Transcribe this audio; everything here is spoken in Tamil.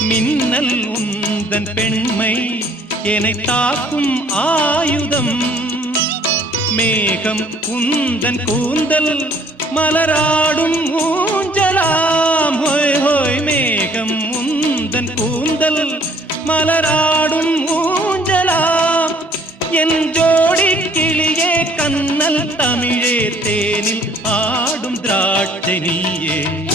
மின்னல் உந்தன் பெண்மை என்னை தாக்கும் ஆயுதம். மேகம் உந்தன் கூந்தல் மலராடும் ஊஞ்சலாம். ஹோய் ஹோய் மேகம் உந்தன் கூந்தல் மலராடும் ஊஞ்சலாம். என் ஜோடி கிளியே கண்ணல் தமிழே தேனில் ஆடும் திராட்சை நீயே.